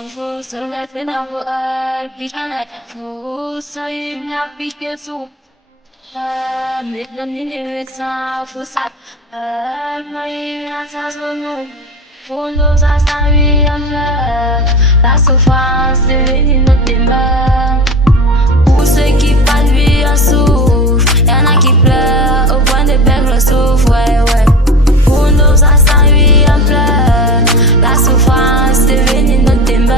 Vous serez fait d'avoir vous soyez bien piqué sous. Mais le milieu ça vous ça. Mais ça se nous. Pour nous ça s'arrive à faire. La souffrance devient notre démon. Pour ceux qui parlent vie en souffre. Y'en a qui pleurent au point de perdre le souffle, ouais, ouais. Pour nous ça s'arrive à faire. La souffrance devient notre démon.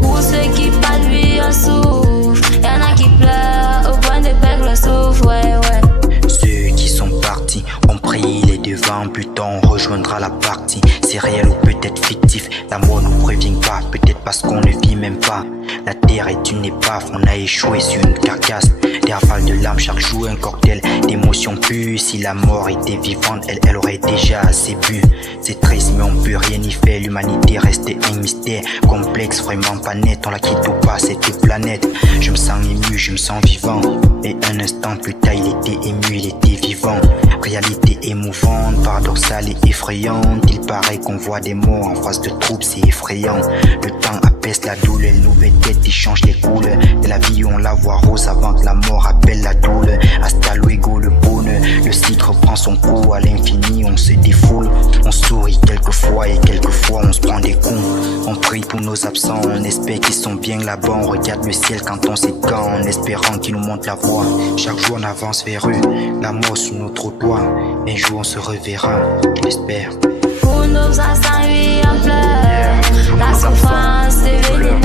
Pour ceux qui parlent vie en souffre. Y'en a qui pleurent au point de perdre le souffle, ouais, ouais. Ceux qui sont partis ont pris les devants, plus tard on rejoindra la partie. C'est réel ou peut-être fictif, la mort nous prévient pas, peut-être parce qu'on ne vit même pas. La terre est une épave, on a échoué sur une carcasse. Des rafales de larmes chaque jour, un cocktail d'émotions pures. Si la mort était vivante, elle aurait déjà assez bu. C'est triste mais on peut rien y faire, l'humanité restait un mystère complexe, vraiment pas net, on la quitte ou pas cette planète. Je me sens ému, je me sens vivant. Et un instant plus tard il était ému, il était vivant. Réalité émouvante, paradoxale et effrayante. Il paraît qu'on voit des morts en face de troupes, c'est effrayant. Le temps apaise la douleur, une nouvelle tête qui change les couleurs. De la vie on la voit rose avant que la mort appelle la douleur. Hasta luego le bonheur, le cycle reprend son cours. À l'infini on se défoule, on sourit quelquefois et quelquefois on se prend des coups. On prie pour nos absents, on espère qu'ils sont bien là-bas. On regarde le ciel quand on s'étend, en espérant qu'ils nous montrent la voie. Chaque jour on avance vers eux, la mort sur nos trottoirs. Un jour on se reverra, je l'espère. Pour nous ça s'arrive en fleurs. La souffrance devient